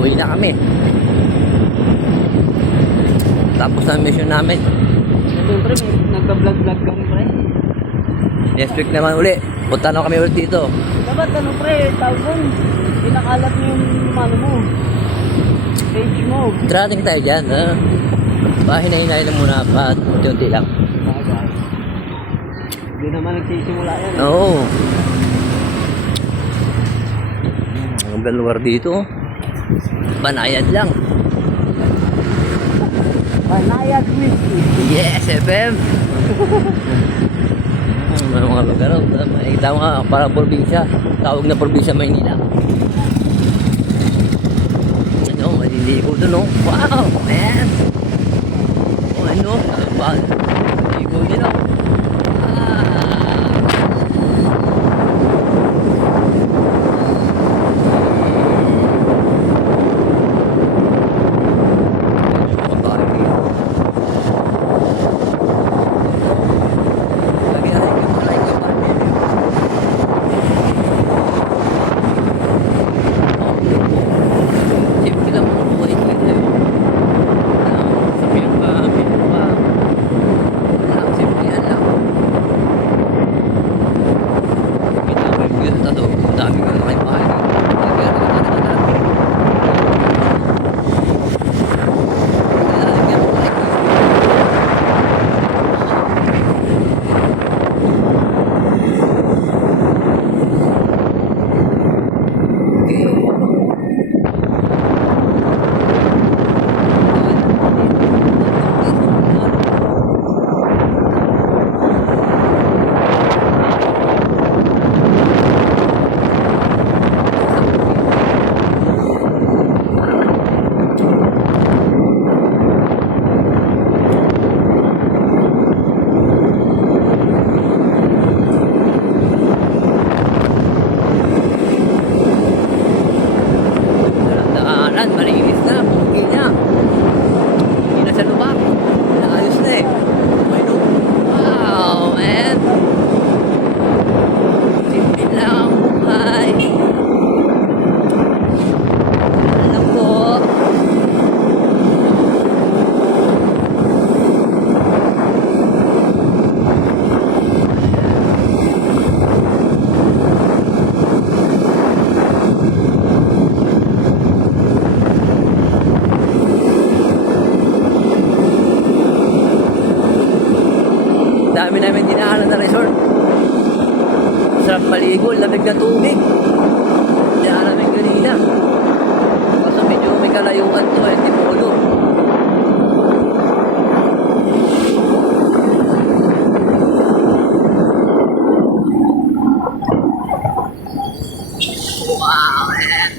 Uwi na kami. Tapos na mission namin. Siyempre, nagka-vlog-vlog kami, pre. Next week naman uli. Punta na kami ulit dito. Dapat ano, pre, tawag doon. Pinakalat mo yung ano mo. Page mo. Trating tayo dyan. Hinay-hinay lang muna at unti-unti lang. Hindi naman nagsisimula yan. Oo. Ang ganda lugar dito. Banayad lang. Banayad whiskey. Yes, FM. Mga lugar. Makikita mo nga para probinsya. Tawag na probinsya Maynila. Ano, maliligo doon, no? Wow, man. Oh, ano? Maliligo nila. Malinis na, pugi niya. Hindi na sa lubak. Naayos na eh. Wow, man. Simple lang ang buhay. Alam ko. Dami namin dinaanan na resort. Sarap maligo, lamig na tubig. Dinaanan namin kanina. Kaso medyo may kalayuan to eh, Tipolo. Wow, man.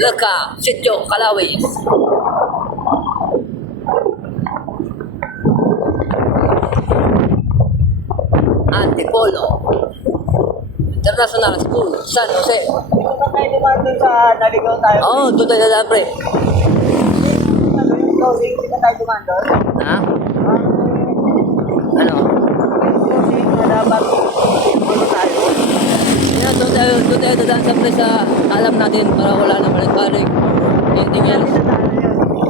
Welcome, Sitio Calawis. Antipolo International School, San Jose. Ito pa tayo naman doon sa naligaw tayo. Oo, doon tayo na pre. Hindi pa tayo dumaan doon. Ha? Ano? Kasi dapat ano tayo. Yeah, doon tayo dadaan sa pre sa alam natin para wala na balik-balik. Anything else?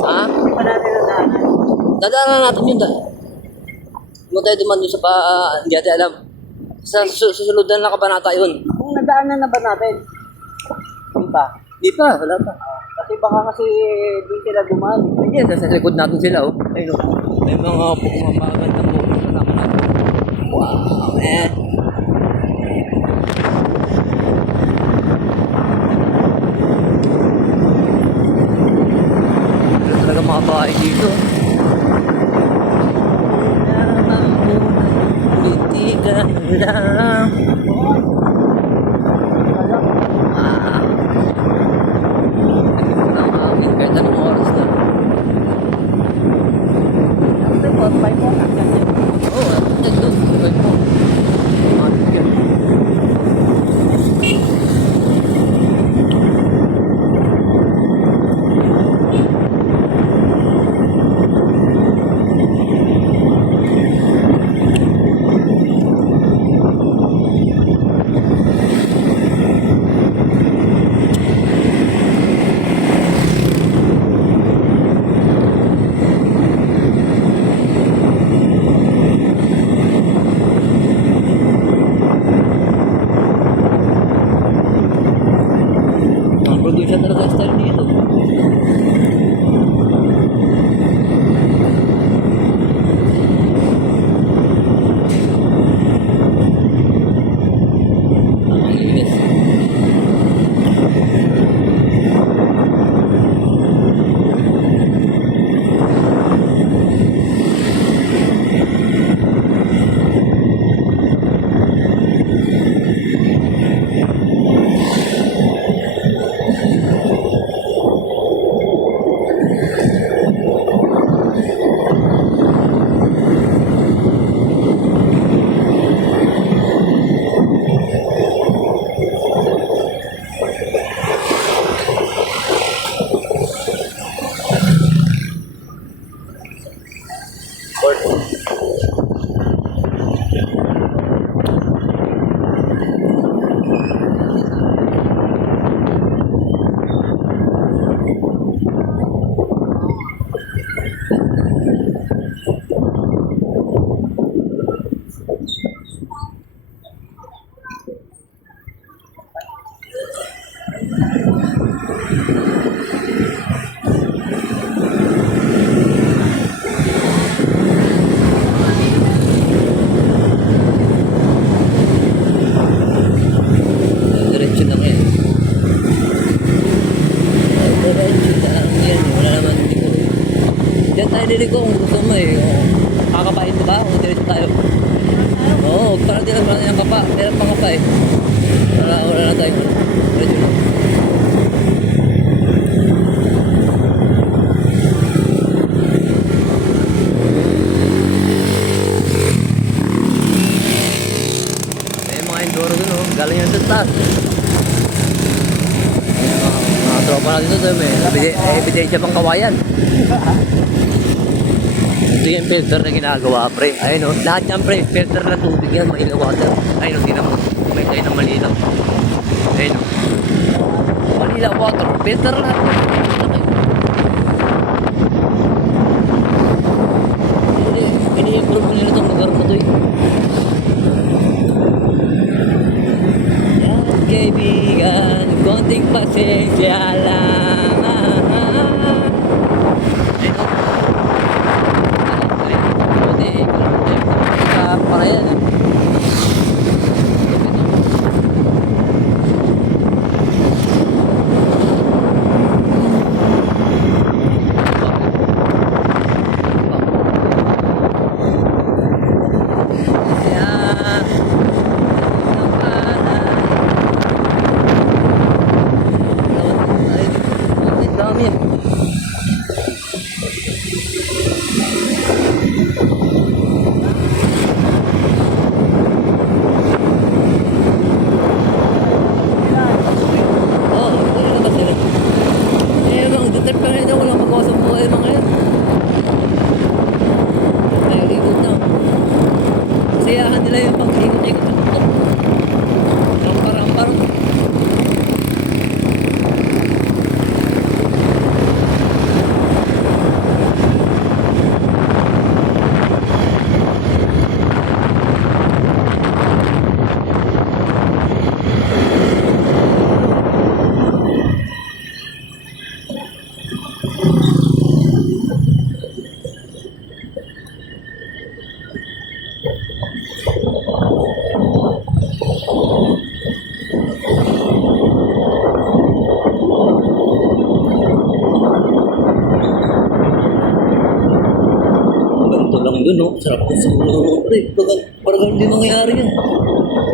Ha? Hindi pa natin nadaanan. Dadaanan natin yun dahil. Huwag tayo duman doon sa pa, hindi natin alam. Sa susunod na kabanata yun. Kung nadaanan na ba natin? Hindi pa. Di pa, wala pa. Kasi baka kasi di sila dumaan. Ayan, sa likod natin sila, oh. Ayun, oh. May mga magandang buko sa naman natin. Wow, man. Ito talaga mga bahay dito. Titigan lang. Kahit anong oras na. After 4-5 mo, Oo, nandun. 5 mo. bibili ko kung gusto mo eh. Oo. Kakapain mo ba? Kung diretso tayo. Oo, para din naman yung kapa. Meron pang kapa eh. Wala na tayo. Diretso lang. May mga enduro dun oh. Galing yan sa taas. Mga tropa natin doon. May ebidensya pang kawayan. Ito yung filter na ginagawa, pre. Ayun o, lahat yan, pre. Filter na tubig yan, Manila water. Ayun o, tingnan mo. May tayo ng malinaw. Ayun o. Manila water, filter lahat. Ini-improve mo nila itong lugar na to eh. Yan, kaibigan, konting pasensya lang. Para yan eh. Dami yan. Sayahan nila yung pag-ikot-ikot sa tutok. Rampar-rampar. Ganito lang dun, no? Sarap ng siguro. Parang hindi nangyayari yan.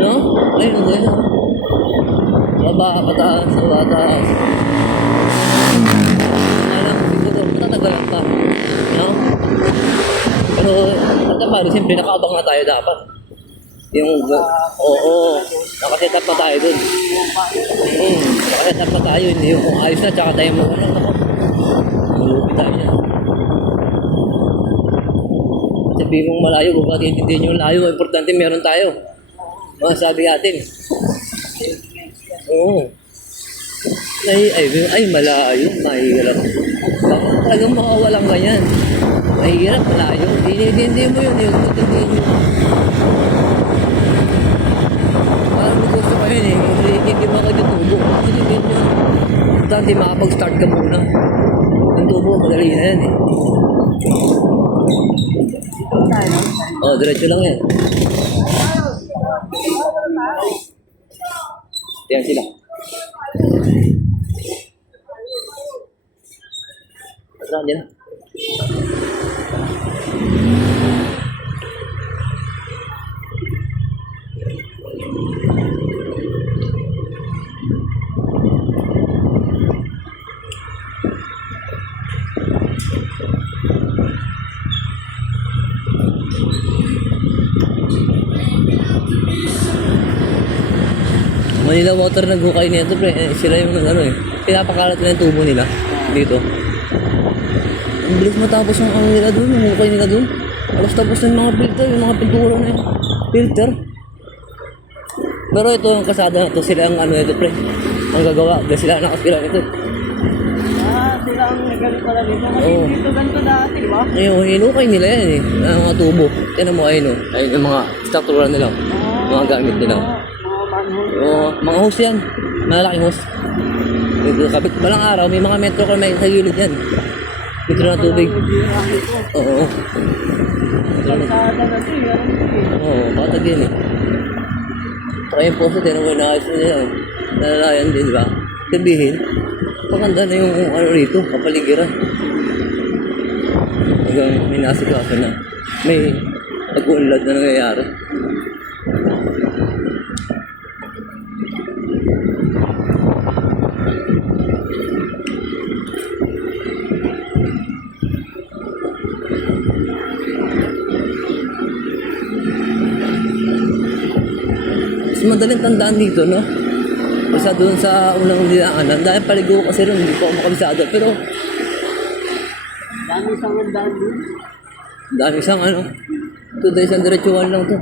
No? Ayun, ayun. Baba, pataas, pataas. Alam, siguro, matatagalan pa. No? Pero, at paano, siyempre, nakaabang na tayo dapat. Yung, oo, nakaset up pa tayo dun. Nakaset up pa tayo, hindi yung kung ayos na, tsaka tayo mo, ano, malupit tayo yan. Sabihin mong malayo, kung bakit hindi nyo layo, importante meron tayo. Mga sabi natin. Oo. Ay, malayo, mahirap. Bakit talagang makawalang ganyan? Mahirap, malayo. Hindi mo yun, yung tututin nyo. Parang may gusto ka yun eh. Hindi mo kayo tubo. Hindi mo. Importante makapag-start ka muna. Yung tubo, madali na yan eh. Oh, diretso lang yan. Yan sila. Saan yan? Manila water naghukay nito pre, sila yung ano eh. Pinapakalat nila yung tubo nila dito. Ang bilis matapos yung ano nila doon, yung hukay nila doon. Tapos tapos yung mga filter, yung mga pintura na yung filter. Pero ito yung kasada na to, sila ang ano ito pre. Ang gagawa, dahil sila nakasila nito. Sila ang nagalit pala dito. Kasi Oo. dito ganito dati, di ba? Ngayon, hinukay nila yan eh. Ang mga tubo. Yan mo ayun oh. Ayun yung mga struktura nila. Mga gamit nila. Mga manhole. Oo, mga hose yan. Malalaking hose. Kapit balang araw, may mga metro ka may sa gilid yan. Metro na tubig. Oo. Kalsada na ito, yan. Oo, patag yan eh. Saka yung poso, tinang mo inaayos nila. Nalalayan din, di ba? Sabihin, maganda na yung ano rito, kapaligiran. Hanggang may nasikaso na. May pag-unlad na nangyayari. Mas madaling tandaan dito, no? Kasi doon sa unang dinaanan, dahil paligo kasi rin, hindi ko ako makabisado. Pero, Dami isang handaan din. dami isang ano, 2 days ang diretsuhan lang to.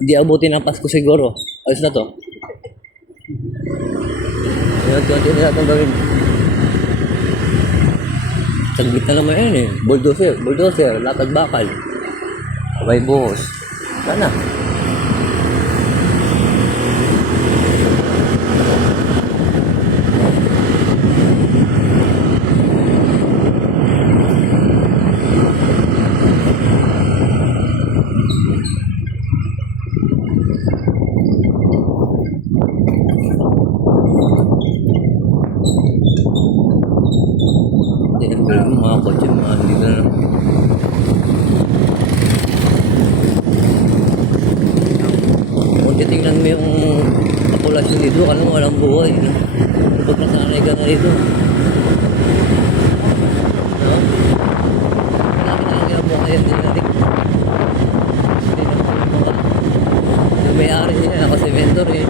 Hindi abutin ng Pasko siguro. Ayos na to. Konti na itong gawin. Saglit na naman yun eh. Bulldozer, latag bakal. Abay buhos. Sana. Tinagpil mo mga kotse, mga dito na lang. Kung titingnan mo yung populasyon dito, alam mo walang buhay. No? Pag nasanay ka na dito. No? Laki na lang yung buhay yan dinalik. Hindi na yung mga yung may-ari niya, nakasementor eh.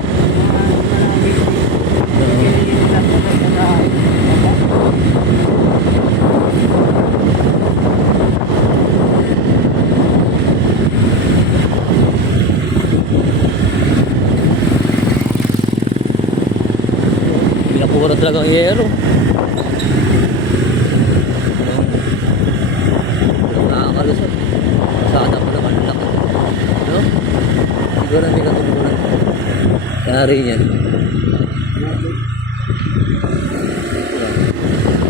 Pinapura talagang yero. Nakakalusot. Sada ko naman laki. No? Siguro hindi katulungan. Yari niyan.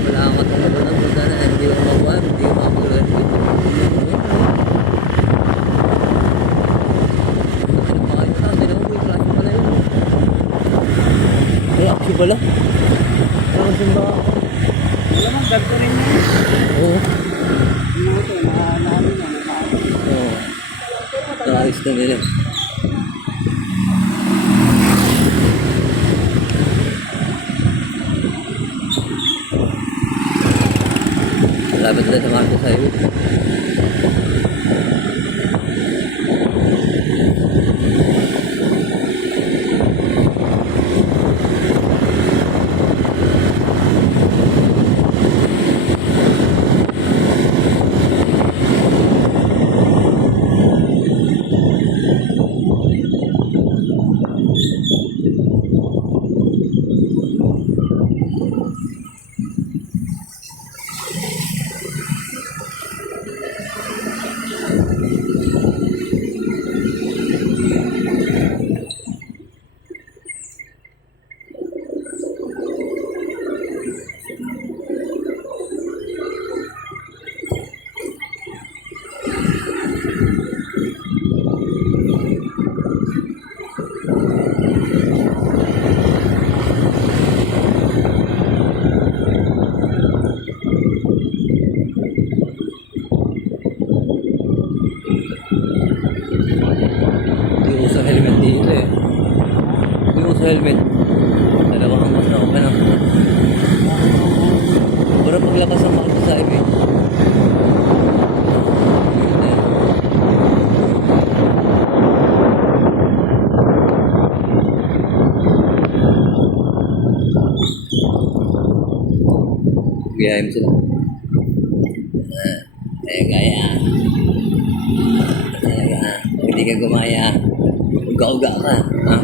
Wala akong katulungan ng punta na hindi ko mabuhan, hindi ko mabuhan. Ay, aksi pala. Ano simba? Wala mang gagto rin yun. Oo. Ano ito, naano na, nakaano. Oo. Naayos na nila. Malapit na sa Marcos Highway. helmet. Dalawang mas na open ang pero paglakas ang mga sa highway. Biyahin sila. Gaya. Hindi ka gumaya. Uga-uga ka. Ha?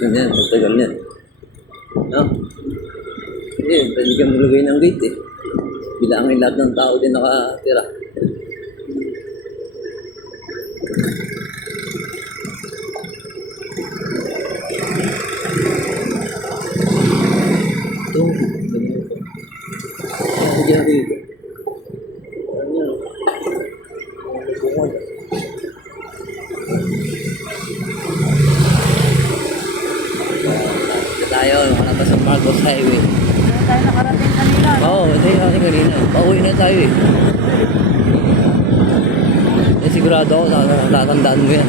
Yan yan, matagal yan. No? Hindi, pwede kang maglagay ng gate eh. Bilangin lahat ng tao din nakatira. Ito, sige na dito. Ano yan? Bukod. Tayo, malabas ang Marcos Highway. Saan tayo nakarating kanina? No? Oo, ito yung ating kanina. Pauwi na tayo eh. Sigurado ako, tatandaan mo yan.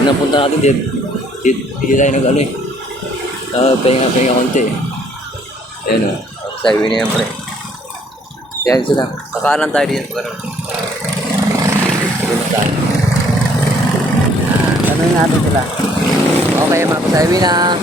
Unang punta natin, di tayo nag-ano eh. Pahinga konti eh. Ayan o, Marcos Highway na yan pala eh. Ayan sila, kakanan tayo dito. Dito tayo. Tanungin natin sila. Okay, Marcos Highway na.